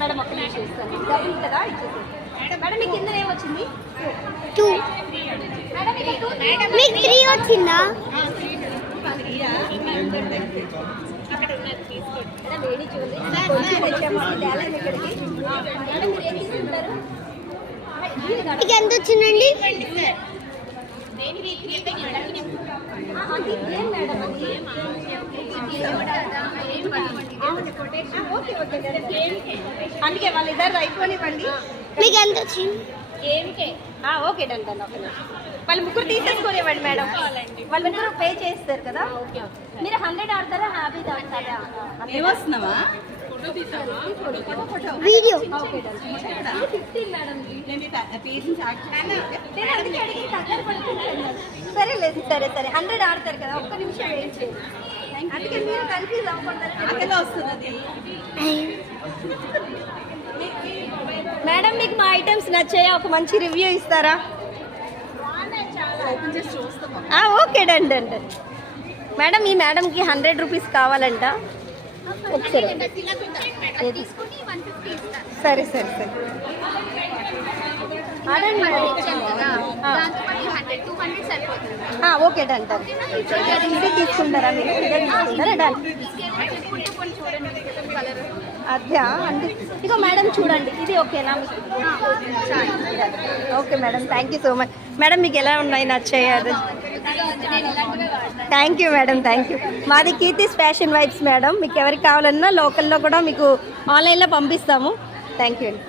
madam ఒక నిమిషం ఇస్తాను డబ్బులు కదా ఇచ్చేసి మేడం మీకు కింద ఏమొచ్చింది 2 మేడం మీకు 3 వచ్చిందా వేడి చూడండి ఇక్కడికి మేడం మీరు ఏం తీసుకుంటారు మీకు ఎంత వచ్చిందండి అందుకే వాళ్ళ ఇద్దరు అయిపోనివ్వండి మీకు ఎంత వచ్చింది ఓకే డన్ డన్ ఓకే వాళ్ళు ముగ్గురు తీసేసుకునేవ్వండి మేడం వాళ్ళు ముగ్గురు పే చేస్తారు కదా మీరు 100 ఆడతారా 50 ఆడతారా ఏమొస్తున్నావా వీడియో ఓకే డన్ 15 మేడం సరే లేదు సరే సరే 100 ఆడతారు కదా ఒక్క నిమిషం వెయిట్ చేయండి అందుకే మీరు కన్ఫ్యూజ్ అవ్వకూడదు వస్తున్నది మేడం మీకు మా ఐటమ్స్ నచ్చాయా ఒక మంచి రివ్యూ ఇస్తారా okay done done done madam ఈ మేడంకి 100 రూపీస్ కావాలంట ఒకసారి సరే సరే సరే ఆడండి ఓకే డన్ డన్ ఇది తీసుకుంటారా మీరు ఇదే తీసుకుంటారా డన్ అదే అంటే ఇక మేడం చూడండి ఇది ఓకేనా మీకు okay madam thank you so much madam మీకు ఎలా ఉన్నాయి నచ్చాయి అది thank you madam thank you మాది కీర్తిస్ ఫ్యాషన్ వైబ్స్ మేడం మీకు ఎవరికి కావాలన్నా లోకల్లో కూడా మీకు ఆన్లైన్లో పంపిస్తాము థ్యాంక్ యూ అండి